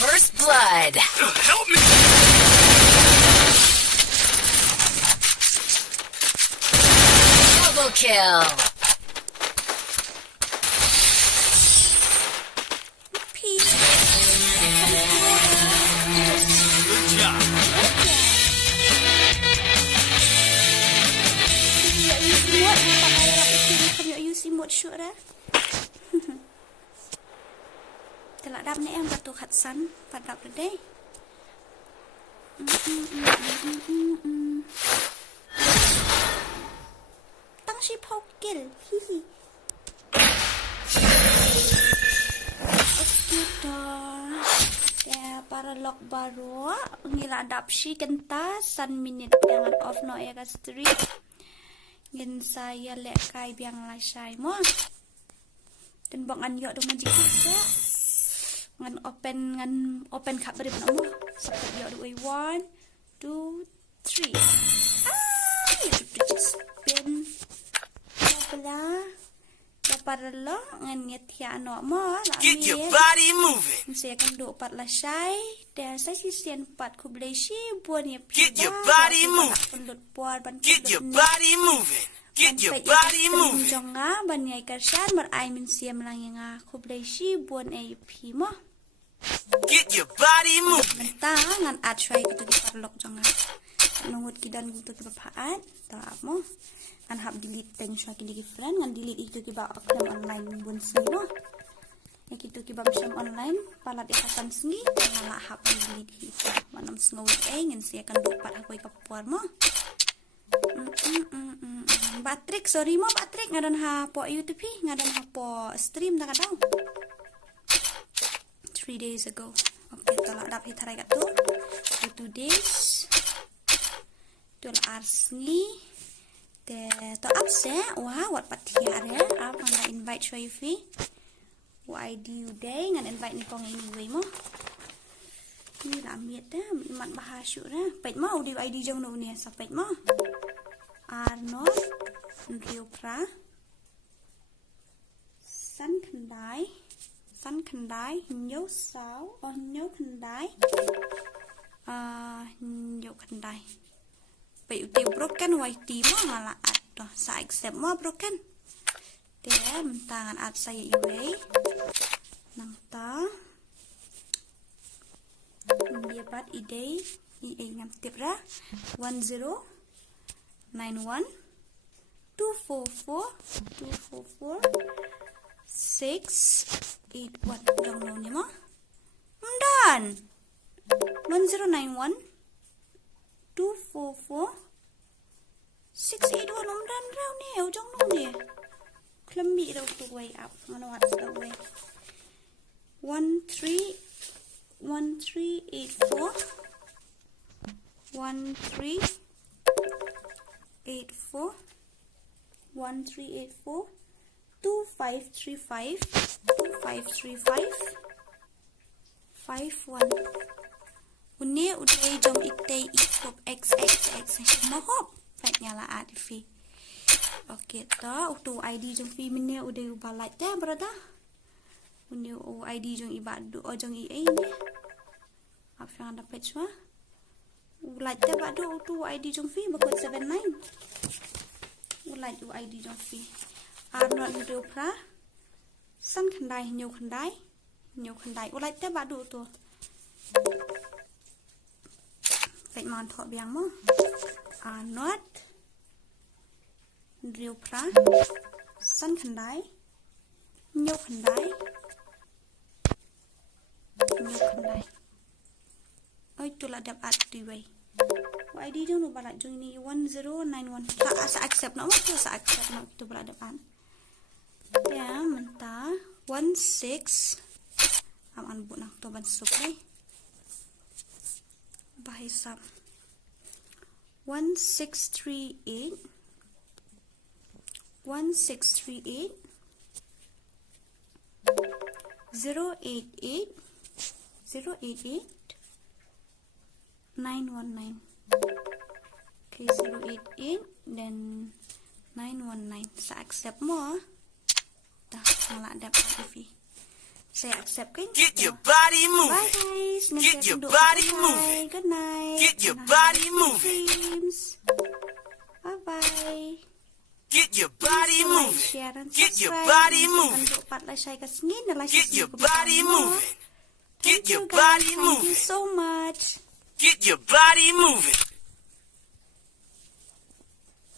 First blood. Help me! Double kill. Peace. Good job. Một sữa đó. Thế là đắp nãy em và tổ khát sắn và đọc được đấy. Tăng si pokil. Okey dah. Ya, para lock Baroh ngila adapsi kenta san minute jangan off no ya guys 3. Ngin saya lek kai biang la sai mo. Dan bang an yo do majik sa. Ngan open cup beri nak mo. Sapet yo do 1 2 3. Itu just spin. Bala. Para lo ngan ngetia no mo la Get your body moving. Saya akan duk pat la sai. Dan saya sisian pat ku boleh si buat ni. Get your body moving. Pendut buat ban. Get your body moving. Get your body moving. Jonga ban nyai kersan ber ai min siam lang yang ku boleh si buat ai pi mo. Get your body moving. Ta ngan at try kita di parlok jonga. Nungut kidan untuk kebapaat. Tak mo. An hab delete teng shwa ki different ngan delete itu ki ba akam online bun sino ya kitu ki ba msham online palat ikatan sngi ngala hab delete itu manam sngo ngan sia kan dupat aku ikapuar mo batrik sorry mo batrik ngadan ha po YouTube ngadan ha po stream tak ada 3 days ago okay tolak dap hitarai kat tu 2 days tu la arsngi to upse wah wat patiar ya ap anda invite show fi ID uday ngan invite ni kong anyway mo ni lamiet dah mat bahasyu dah pet mo udi ID jong no ni sa pet mo Arno Rio Pra San Khandai Nhâu Sao Nhâu Khandai Nhâu Khandai Vậy tiêu broken white team malah atau sa accept mo broken. Dia mentangan at saya iwe. Nang ta. Dia pat ide ngam tip ra 1091 244 681 jong no ni mo. Dan 1091 244 681 dan rau ni ujung no ni klembi dah tu way up mana wat the way 1384 1384 2535 51 Uni udah jom itay ikop XXX mohop fatnya lah adifi. Okey ta utu ID jom fi minne udah ubalat dah berada. Uni ID jom ibadu jong i ni. Apa yang dapat semua? Ulat dah badu utu ID jom fi bakut 79. Ulat ID jom fi. Arnold Rio Pra San Khandai Nhâu Khandai ulat dah badu tu. Vậy mà thọ biang mo not Rio Pra San Khandai Nhâu Khandai oi tu la dap at di way ID jong no balat jong ni 1091 sa accept no tu sa accept no tu balat depan ya mentah 16 aman bu nak to ban sukai Bahisap 1638 088 919 okay 088 dan 919 sa accept mo dah malah dapat fee saya accept kan? Get your body moving. Bye guys. Get your body moving. Good night. Get your body moving. Bye bye. Get your body moving. Share and Get your subscribe. body moving. Untuk patlah saya ke sini dan Get your body moving. Get your body Thank you moving. so much. Get your body moving.